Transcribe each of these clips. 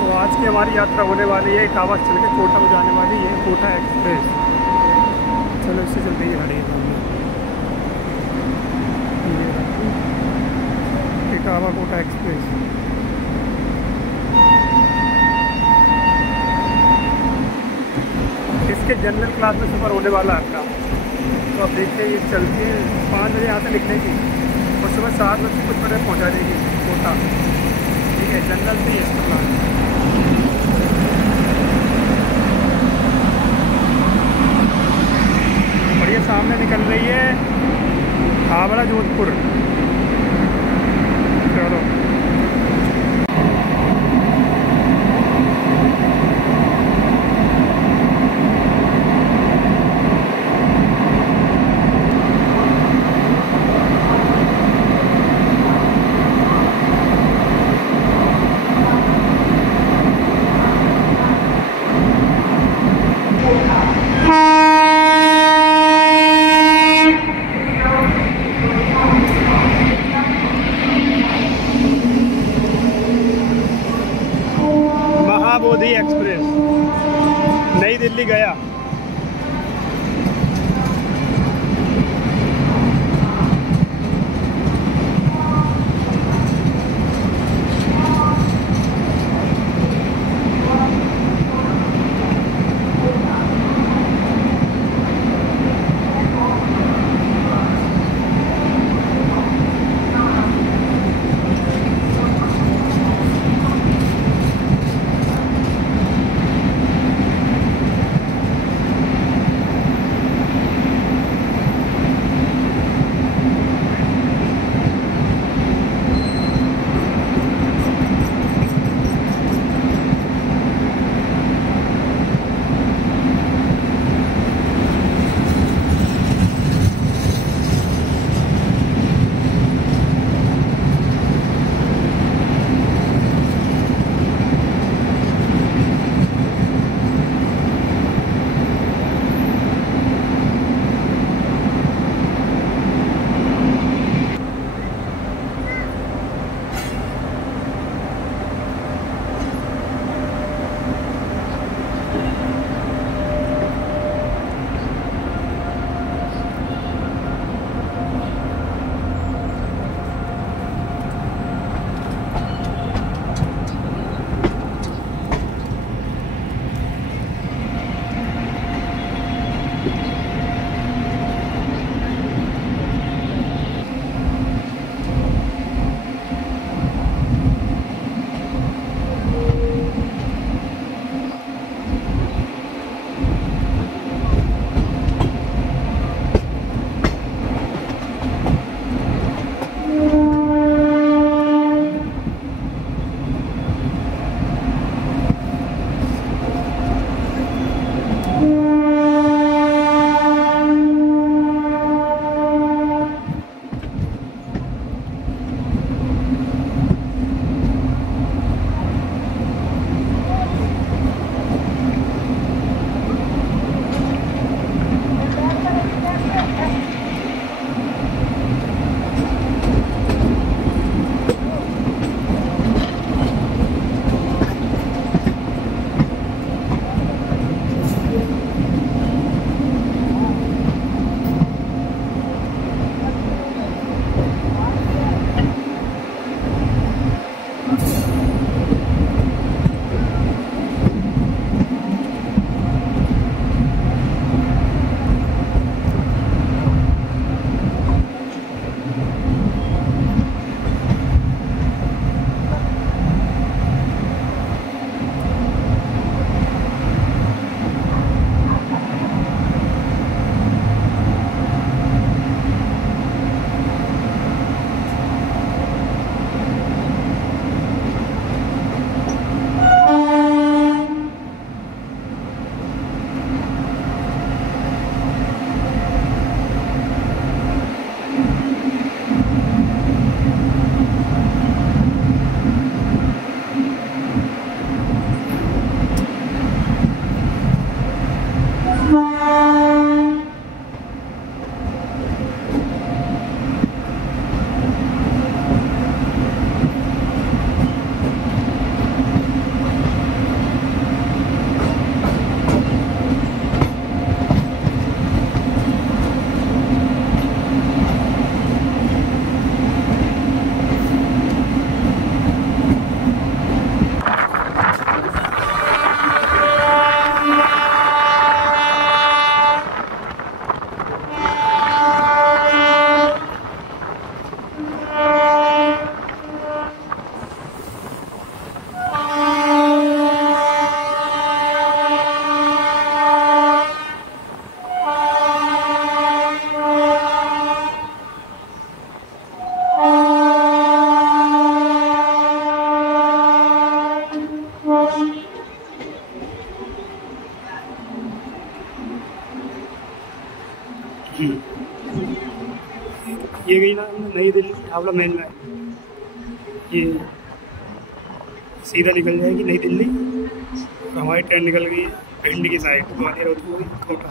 तो आज की हमारी यात्रा होने वाली है इटावा से चल के कोटा में जाने वाली है कोटा एक्सप्रेस। चलो इससे चलते ही गाड़ी इटावा कोटा एक्सप्रेस। इसके जनरल क्लास में सफ़र होने वाला है आपका। तो अब देखते हैं ये चलती है 5 बजे यहाँ से निकलेगी और सुबह 7 बजे कुछ बजे पहुँचा देगी कोटा। ठीक है, जनरल से इसका प्लान। और ये सामने निकल रही है हावड़ा जोधपुर। चलो महाबोधि एक्सप्रेस नई दिल्ली गया। ये गई ना नई दिल्ली हावड़ा मेन लाइन, ये सीधा निकल जाएगी नई दिल्ली। हमारी ट्रेन निकल गई है भिंड की साइड, ग्वालियर होती हुई कोटा।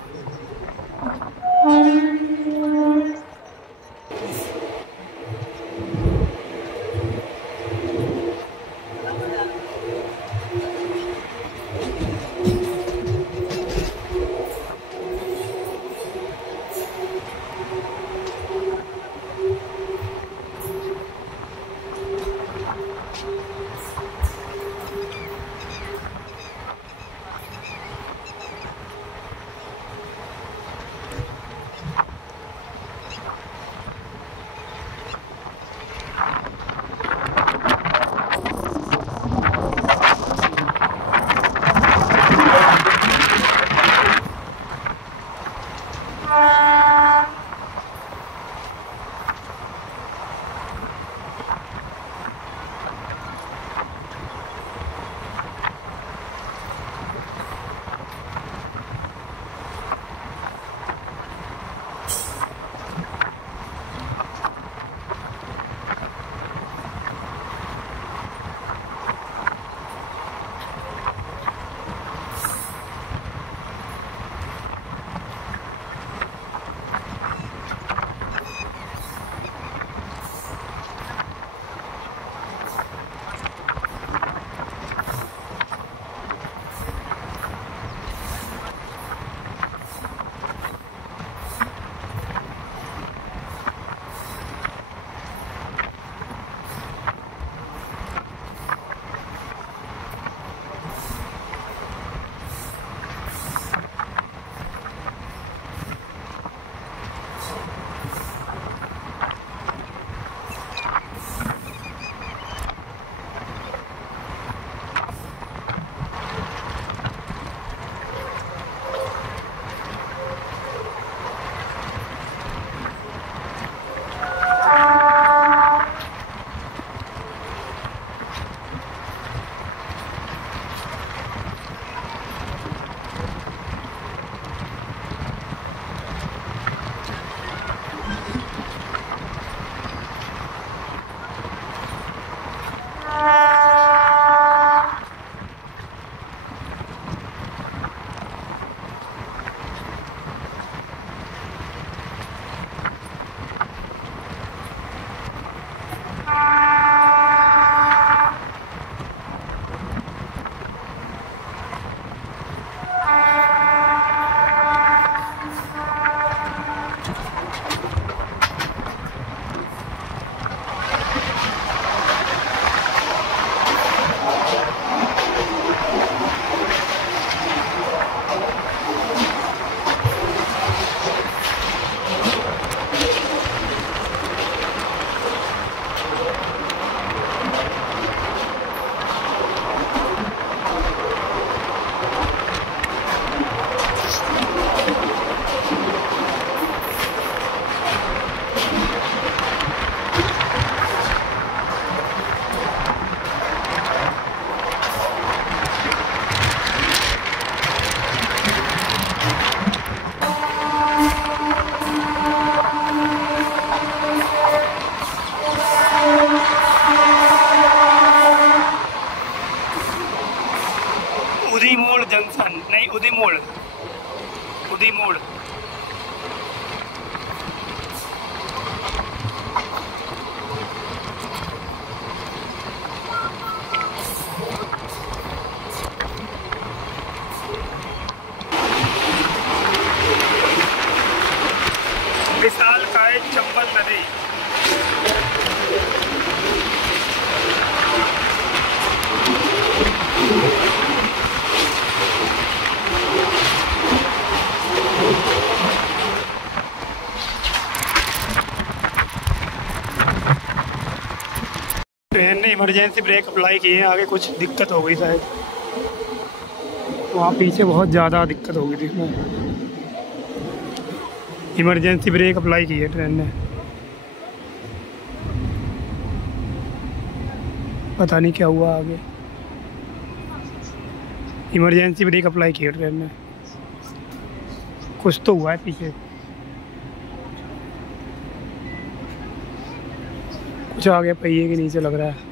जंक्शन नहीं, उदी मोड़, उदी मोड़। विशालकाय चंबल नदी। ट्रेन ने इमरजेंसी ब्रेक अप्लाई किए हैं, आगे कुछ दिक्कत हो गई शायद, वहाँ पीछे बहुत ज़्यादा दिक्कत हो गई थी। इमरजेंसी ब्रेक अप्लाई की है ट्रेन ने, पता नहीं क्या हुआ आगे। इमरजेंसी ब्रेक अप्लाई की है ट्रेन ने, कुछ तो हुआ है पीछे। कुछ आ गया पहिए के नीचे लग रहा है।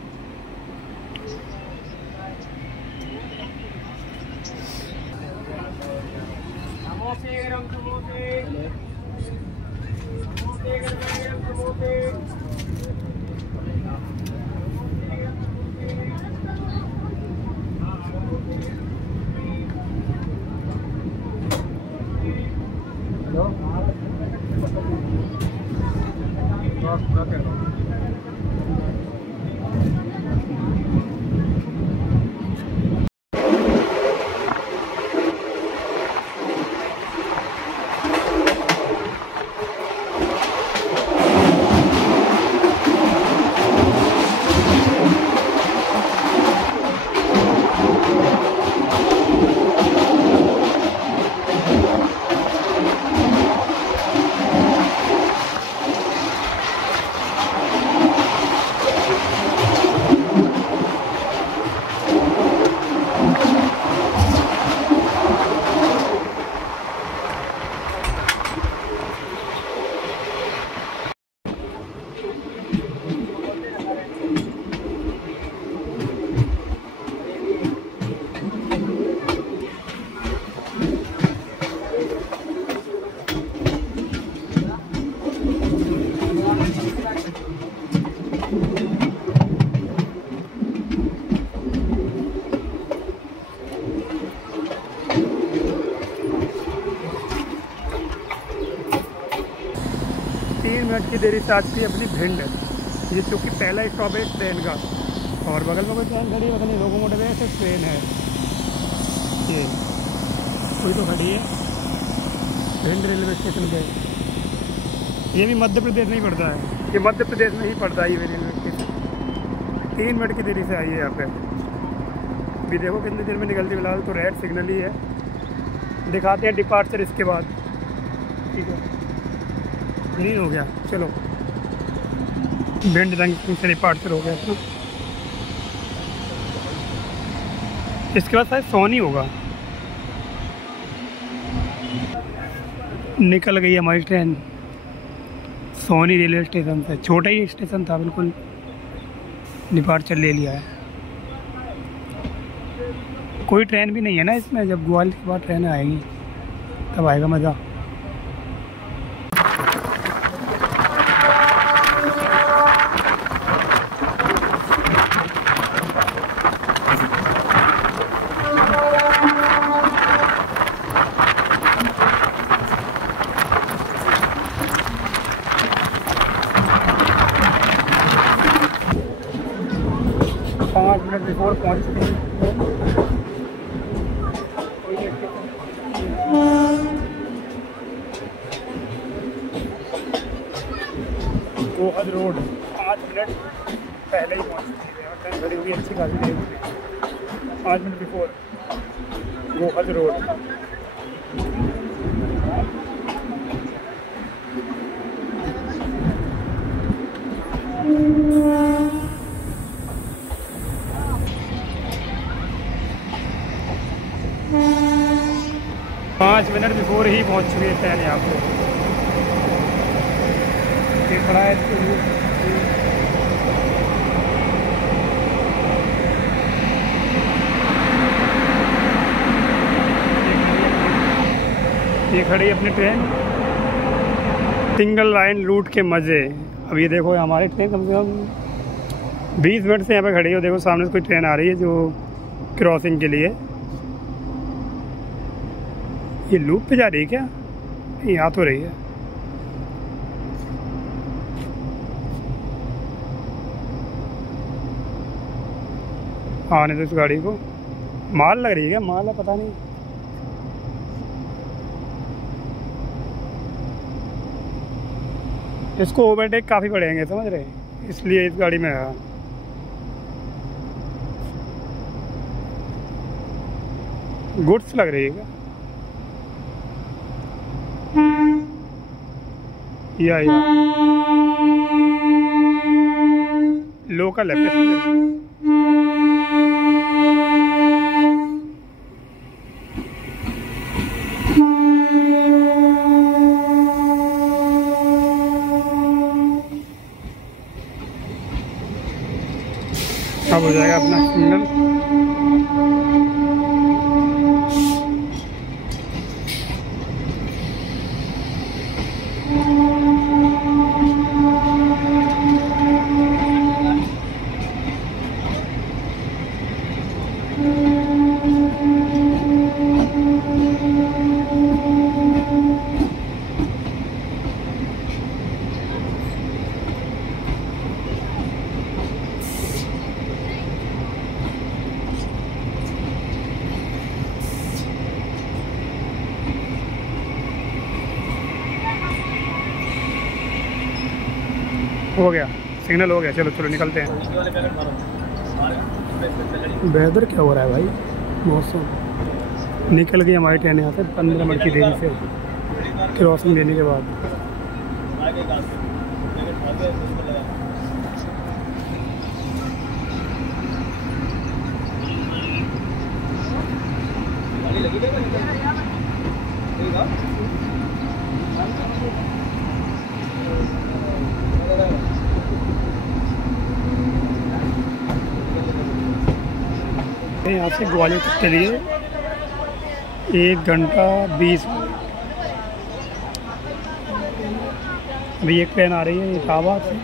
की देरी से आज की अपनी भिंड, ये चूँकि पहला स्टॉप है इस ट्रेन का। और बगल में कोई ट्रेन खड़ी है, बगल में लोकोमोटिव है, सिर्फ ट्रेन है ये कोई तो खड़ी है भिंड रेलवे स्टेशन पे। ये भी मध्य प्रदेश नहीं पड़ता है, ये मध्य प्रदेश में ही पड़ता है ये रेलवे स्टेशन। 3 मिनट की देरी से आई है यहाँ पे। भी देखो कितनी देर में निकलती, फिलहाल तो रेड सिग्नल ही है। दिखाते हैं डिपार्चर इसके बाद, ठीक है। क्लीन हो गया, चलो भिंड रंग से डिपार्चर हो गया था। इसके बाद शायद सोनी होगा। निकल गई हमारी ट्रेन सोनी रेलवे स्टेशन से। छोटा ही स्टेशन था, बिल्कुल डिपार्चर ले लिया है। कोई ट्रेन भी नहीं है ना इसमें, जब ग्वालियर के बाद ट्रेन आएगी तब आएगा मज़ा। बिफोर पहुँच चुके हैं। गोहद रोड 5 मिनट पहले ही पहुँच चुके हैं। ट्रेन खड़ी हुई अच्छी खासी देर हुई, 5 minute before Gohad road. 5 minute before he पहुंच चुके हैं ट्रेन यहाँ पे। ये खड़ा है ये खड़ी अपनी ट्रेन। सिंगल लाइन रूट के मज़े। अब ये देखो हमारी ट्रेन कम से कम 20 मिनट से यहाँ पे खड़ी है। देखो सामने से कोई ट्रेन आ रही है जो क्रॉसिंग के लिए। ये लूप पे जा रही है क्या? यहाँ तो रही है। आने दो इस गाड़ी को। माल लग रही है क्या? माल है पता नहीं। इसको ओवरटेक काफ़ी पड़ेंगे, समझ रहे, इसलिए इस गाड़ी में आया। गुड्स लग रही है क्या? या लोकल है। अब हो जाएगा अपना सिग्नल। हो गया सिग्नल, हो गया। चलो चलो निकलते हैं। वेदर क्या हो रहा है भाई, मौसम। निकल गई हमारी ट्रेन यहाँ से 15 मिनट की देरी से, क्रॉसिंग देने के बाद। यहाँ से ग्वालियर तक के लिए 1 घंटा 20 मिनट। अभी एक ट्रेन आ रही है इटावा से,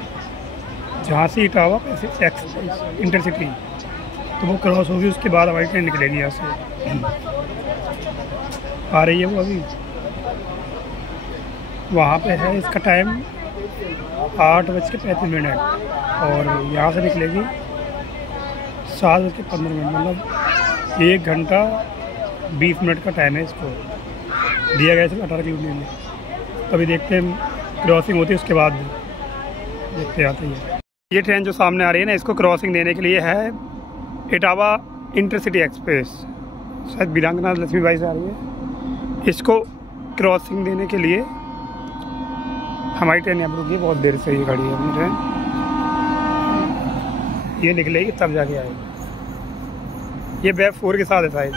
जहाँ से इटावा पैसेंजर एक्सप्रेस इंटरसिटी, तो वो क्रॉस होगी, उसके बाद हमारी ट्रेन निकलेगी यहाँ से। आ रही है वो अभी, वहाँ पे है। इसका टाइम 8:35, और यहाँ से निकलेगी 7:15, मतलब 1 घंटा 20 मिनट का टाइम है इसको दिया गया है 18 किलोमीटर में। अभी देखते हैं क्रॉसिंग होती है, उसके बाद देखते आते हैं। ये ट्रेन जो सामने आ रही है ना, इसको क्रॉसिंग देने के लिए है इटावा इंटरसिटी एक्सप्रेस, शायद वीरांगना लक्ष्मीबाई से आ रही है। इसको क्रॉसिंग देने के लिए हमारी ट्रेन यहाँ पर रुकी है, बहुत देर से ये गाड़ी है अपनी ट्रेन। ये निकलेगी तब जाके आएगी। ये बैफ 4 के साथ है शायद।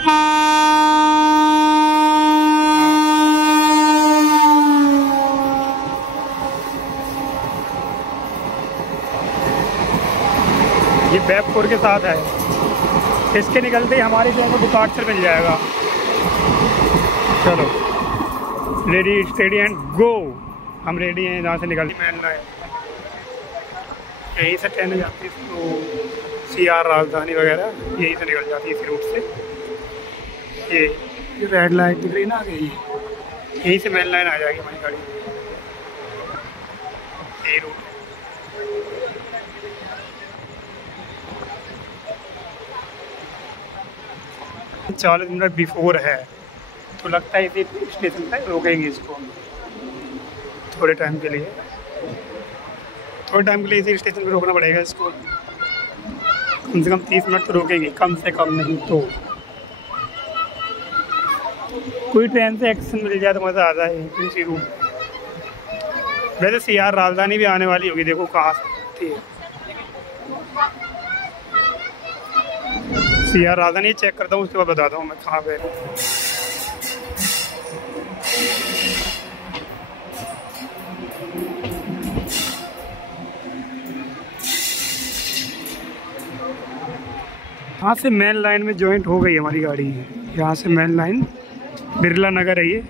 ये बैफ 4 के साथ है। इसके निकलते ही हमारी ट्रेन को डिपार्चर मिल जाएगा। चलो रेडी स्टेडी एंड गो। हम रेडी हैं, यहाँ से निकलती मैन है, यहीं से ट्रेन जाती है तो CR राजधानी वगैरह यहीं से निकल जाती है इस रूट से। ये रेड लाइट दिख रही ना आगे, यहीं से मेन लाइन आ जाएगी हमारी गाड़ी। यही रूट 40 मिनट बिफोर है, तो लगता है इसी स्टेशन पर रोकेंगे इसको थोड़े टाइम के लिए। इसी स्टेशन पर रोकना पड़ेगा इसको, कम से कम 30 मिनट तो रोकेंगे, कम से कम नहीं तो। कोई ट्रेन से एक्शन मिल जाए तो मज़ा आता है इसी रूट। वैसे CR राजधानी भी आने वाली होगी, देखो कहाँ से है। CR राजधानी चेक करता हूँ, उसके बाद बताता हूँ मैं कहाँ पे। यहाँ से मेन लाइन में जॉइंट हो गई हमारी गाड़ी। यहाँ से मेन लाइन बिरला नगर है ये।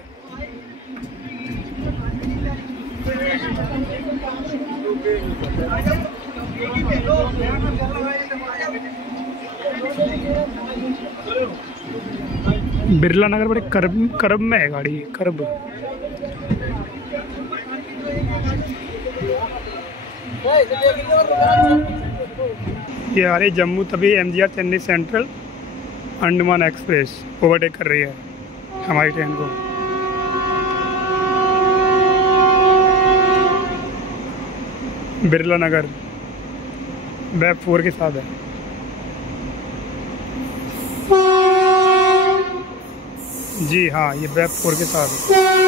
बिरला नगर बड़े करब में है गाड़ी, करब। ये आ रही जम्मू तभी MGR Chennai central Andaman express overtake कर रही है हमारी ट्रेन को। बिरला नगर बैफ 4 के साथ है। जी हाँ, ये बैफ 4 के साथ है।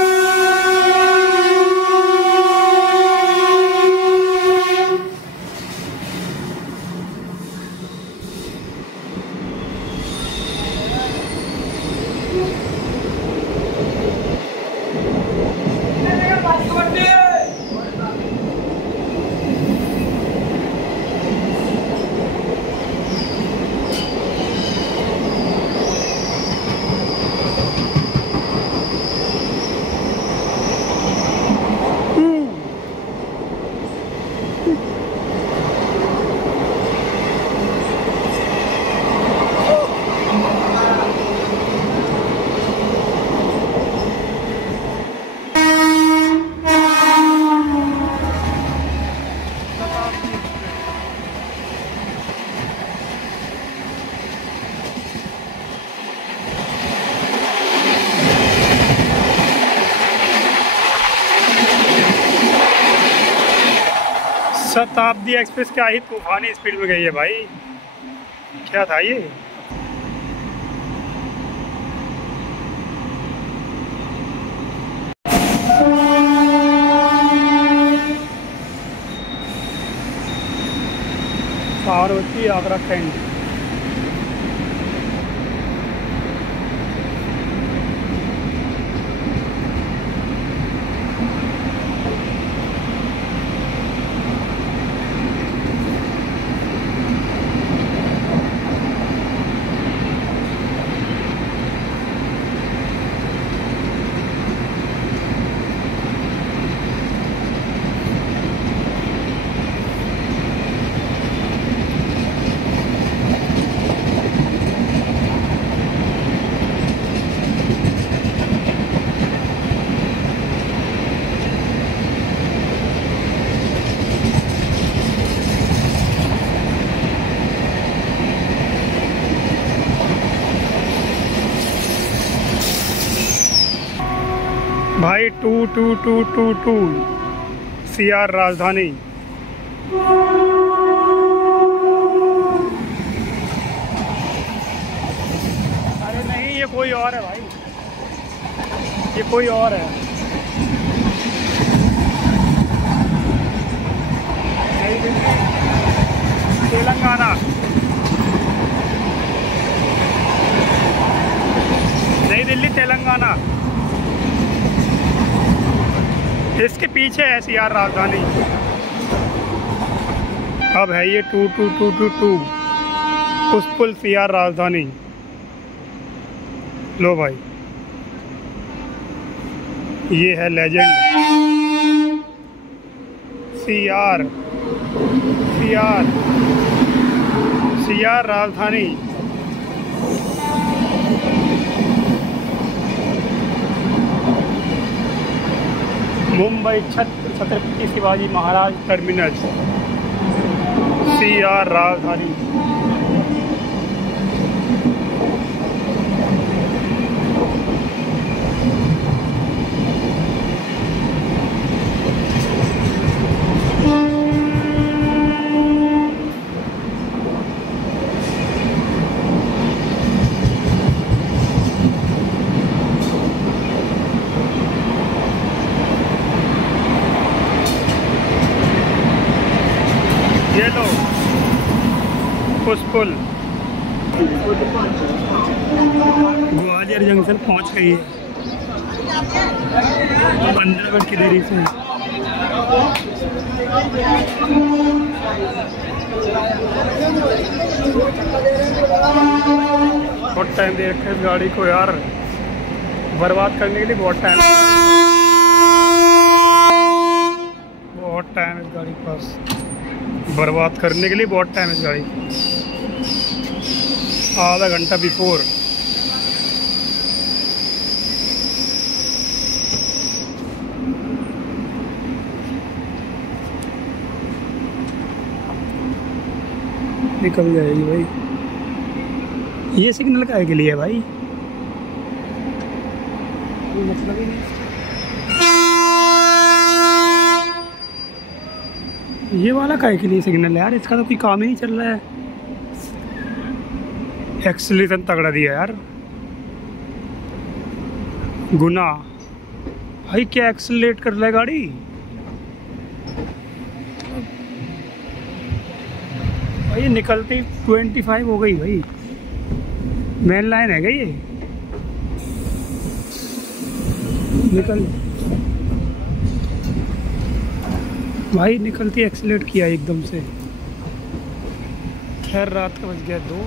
शताब्दी एक्सप्रेस क्या ही तूफानी स्पीड में गई है भाई, क्या था ये। पार्वती आगरा कैंट। भाई 22222 CR राजधानी। अरे नहीं, ये कोई और है भाई, ये कोई और है। नई दिल्ली तेलंगाना, नई दिल्ली तेलंगाना, इसके पीछे है CR राजधानी। अब है ये 22222 पुष्पुल CR राजधानी। लो भाई, ये है लेजेंड CR राजधानी। मुंबई छत्रपति शिवाजी महाराज टर्मिनस CR राजधानी। ये लो पुष्पुल ग्वालियर जंक्शन पहुंच गई है 15 मिनट की देरी से। बहुत टाइम दे रखा है इस गाड़ी को यार, बर्बाद करने के लिए बहुत टाइम है इस गाड़ी के पास, बर्बाद करने के लिए बहुत टाइम है इस गाड़ी। आधा घंटा बिफोर। निकल जाएगी भाई। ये सिग्नल काहे के लिए है भाई, मतलब ही नहीं। ये वाला काहे के लिए सिग्नल है यार, इसका तो कोई काम ही नहीं चल रहा है। एक्सीलरेशन तगड़ा दिया यार, गुना भाई क्या एक्सीलरेट कर रहा है गाड़ी। भाई निकलती 25 हो गई भाई, मेन लाइन है क्या ये, निकल भाई निकलती एक्सीलेट किया एकदम से। खैर रात का बज गया 2,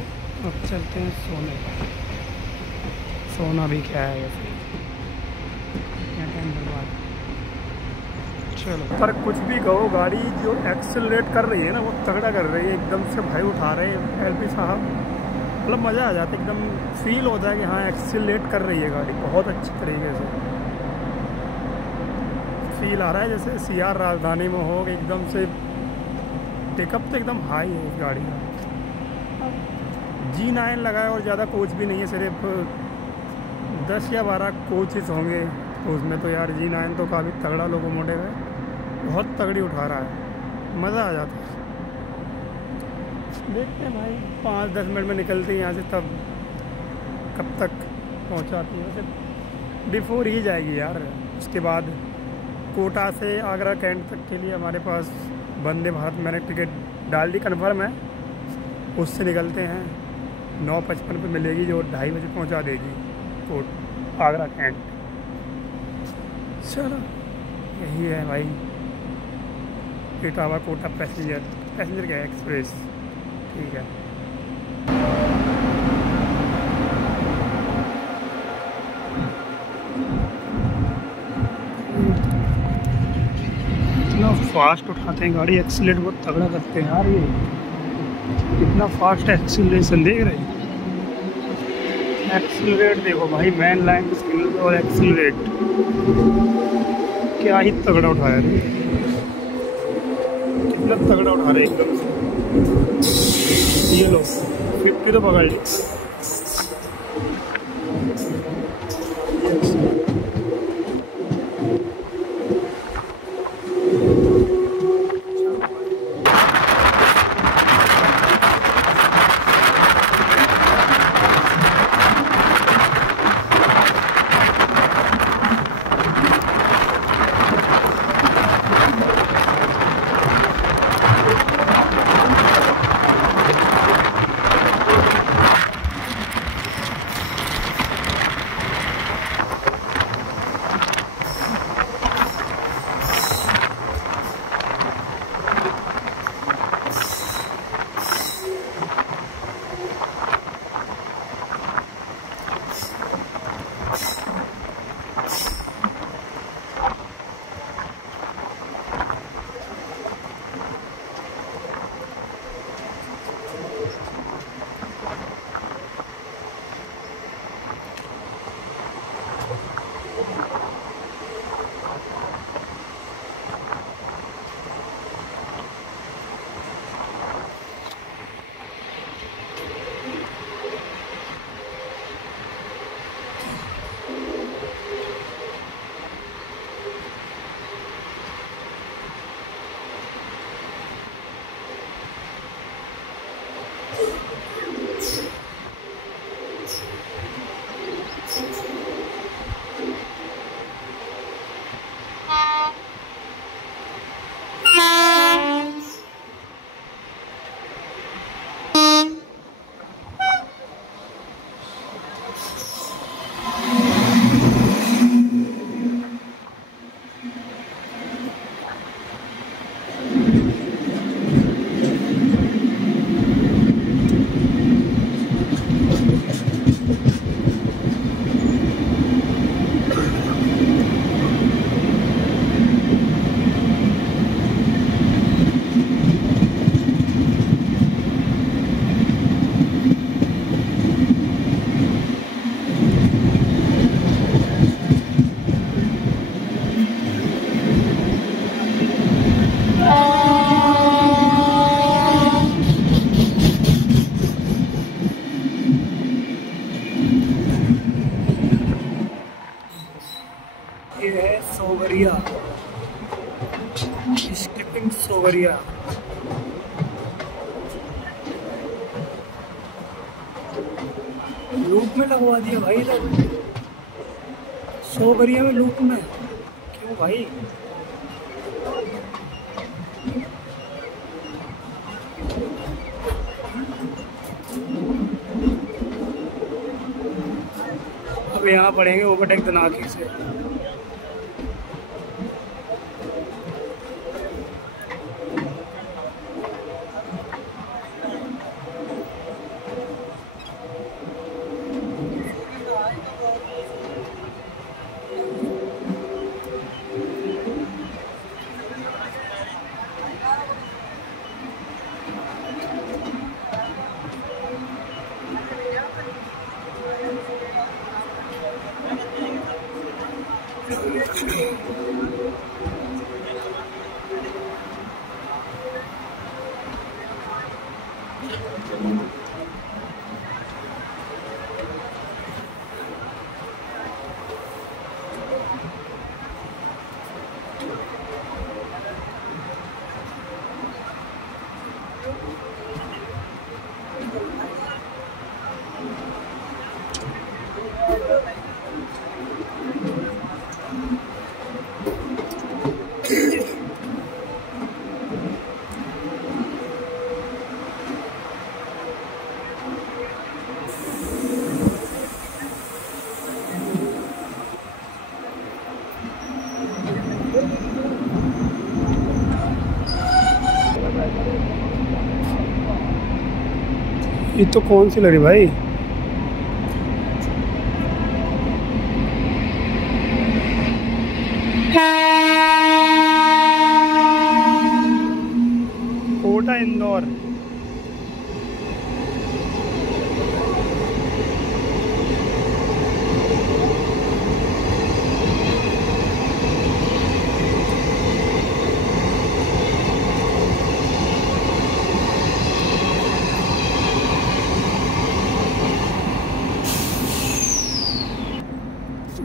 अब चलते हैं सोने। सोना भी क्या है ऐसे, क्या टाइम बर्बाद। चलो पर कुछ भी कहो, गाड़ी जो एक्सीलरेट कर रही है ना वो तगड़ा कर रही है एकदम से भाई। उठा रहे हैं LP साहब, मतलब मज़ा आ जाता है, एकदम फील होता है कि हाँ एक्सीलरेट कर रही है गाड़ी बहुत अच्छी तरीके से। फील आ रहा है जैसे CR राजधानी में हो, एकदम से पिकअप तो एकदम हाई है इस गाड़ी का। G9 लगा है और ज़्यादा कोच भी नहीं है, सिर्फ 10 या 12 कोचेस होंगे, तो उसमें तो यार G9 तो काफ़ी तगड़ा लोकोमोटिव है, बहुत तगड़ी उठा रहा है। मज़ा आ जाता है। देखते हैं भाई 5-10 मिनट में निकलते हैं यहाँ से, तब कब तक पहुँचाती है। वैसे बिफोर ही जाएगी यार। उसके बाद कोटा से आगरा कैंट तक के लिए हमारे पास वंदे भारत, मैंने टिकट डाल दी, कन्फर्म है। उससे निकलते हैं, 9:55 पे मिलेगी, जो 2:30 बजे पहुंचा देगी कोट आगरा कैंट। चलो यही है भाई, इटावा कोटा पैसेंजर क्या एक्सप्रेस, ठीक है। इतना फास्ट उठाते हैं गाड़ी, एक्सीलेट बहुत तगड़ा करते हैं यार। ये कितना फास्ट एक्सीलरेशन देख रहे हैं। एक्सीलरेट देखो भाई, मैन लाइन स्किल और एक्सीलरेट क्या ही तगड़ा उठाया रे, कितना तगड़ा उठा रहे एकदम से। ये लो 50 तो पकड़ ली। सोवरिया, स्किपिंग सोवरिया। लूप में लगवा दिया भाई इधर, सोवरिया में लूप में क्यों भाई? अब यहाँ पड़ेंगे ओवरटेक दनाकी से। ये तो कौन सी लड़ी भाई? कोटा इंदौर।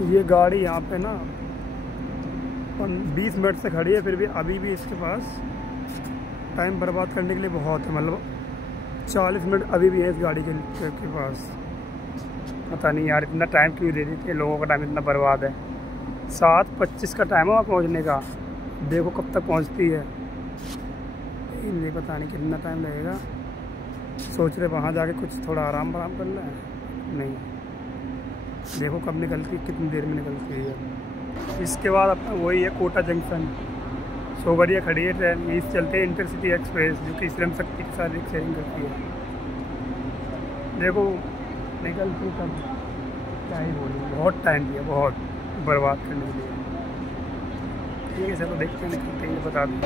ये गाड़ी यहाँ पे ना 20 मिनट से खड़ी है, फिर भी अभी भी इसके पास टाइम बर्बाद करने के लिए बहुत है। मतलब 40 मिनट अभी भी है इस गाड़ी के पास। पता नहीं यार इतना टाइम क्यों दे देते हैं, लोगों का टाइम इतना बर्बाद है। 7:25 का टाइम है वहाँ पहुँचने का, देखो कब तक पहुँचती है। ये पता नहीं कितना टाइम लगेगा। सोच रहे वहाँ जाके कुछ थोड़ा आराम कर लें, नहीं देखो कब निकलती, कितनी देर में निकलती है। इसके बाद अपना वही है कोटा जंक्शन। सोबरिया खड़ी है ट्रेन, यहीं से चलते हैं इंटरसिटी एक्सप्रेस, जो कि श्रम शक्ति के साथ एक शेयरिंग करती है। देखो निकलती कब, क्या ही बोलूँ, बहुत टाइम दिया, बहुत बर्बाद करने के लिए। ठीक है चलो देखते हैं निकलते हैं, बता दें।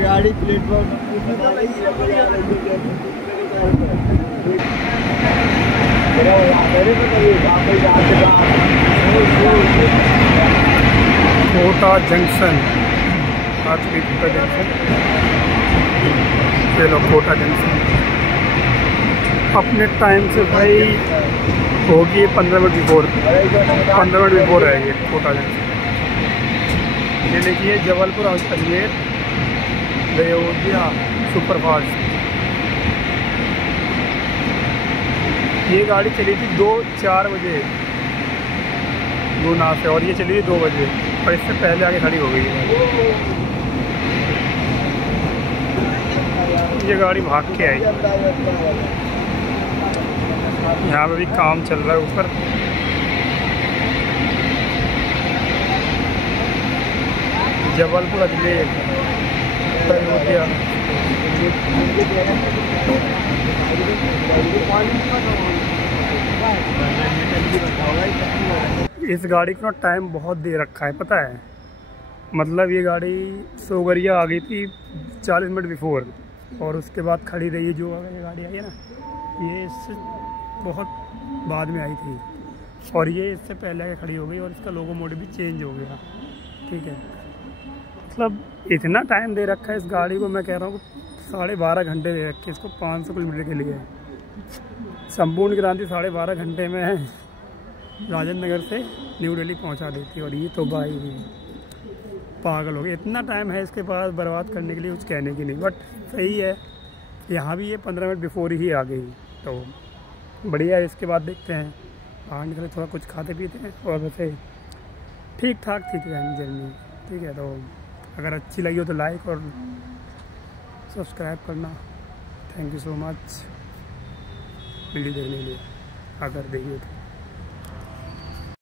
गाड़ी प्लेटफॉर्म कोटा जंक्शन आ चुकी कोटा जंक्शन। ये लो कोटा जंक्शन अपने टाइम से भाई होगी 15 मिनट बिफोर, 15 मिनट बिफोर है ये कोटा जंक्शन। ये देखिए जबलपुर अजमेर अयोध्या सुपरफास्ट। ये गाड़ी चली थी 2-4 बजे गुना से और ये चली थी 2 बजे और इससे पहले आगे खड़ी हो गई है। ये गाड़ी भाग के आई। यहाँ पे भी काम चल रहा है ऊपर। जबलपुर अजमेर अयोध्या। इस गाड़ी का टाइम बहुत दे रखा है पता है, मतलब ये गाड़ी सोगरिया आ गई थी 40 मिनट बिफोर और उसके बाद खड़ी रही। जो ये गाड़ी आई है ना, ये इससे बहुत बाद में आई थी और ये इससे पहले आके खड़ी हो गई और इसका लोगो मोड भी चेंज हो गया। ठीक है, मतलब इतना टाइम दे रखा है इस गाड़ी को, मैं कह रहा हूँ 12.5 घंटे दे रखे इसको 500 किलोमीटर के लिए। संपूर्ण क्रांति 12.5 घंटे में राजेंद्र नगर से न्यू दिल्ली पहुँचा देती और ये तो भाई पागल हो गए। इतना टाइम है इसके पास बर्बाद करने के लिए, कुछ कहने की नहीं। बट सही है, यहाँ भी ये 15 मिनट बिफोर ही आ गई तो बढ़िया है। इसके बाद देखते हैं बाहर निकले, थोड़ा कुछ खाते पीते हैं और वैसे ठीक ठाक थी जर्नी। ठीक है, तो अगर अच्छी लगी हो तो लाइक और सब्सक्राइब करना। Thank you so much video देखने के लिए, अगर देखिए तो।